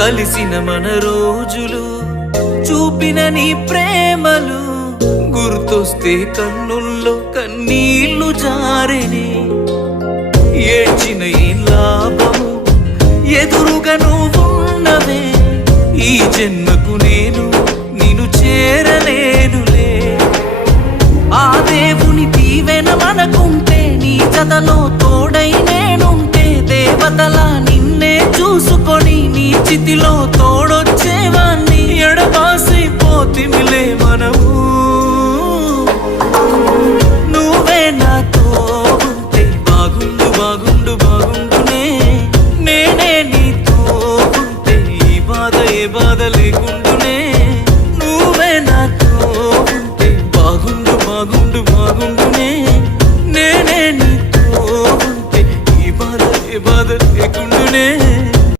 కలిసిన మన రోజులు చూపిన నీ ప్రేమలు గుర్తొస్తే కన్నుల్లో కన్నీళ్లు జారెనే. ఏడ్చిన ఈ లాభము ఎదురుగా నువ్వున్నవే, ఈ జన్మకు నేను నిన్ను చేరలేనులే. ఆ దేవుని దీవెన మనకుంటే, నీ జతలో తోడై నేనుంటే, దేవతలా నిన్నే చూసుకొని నీ చితిలో తోడ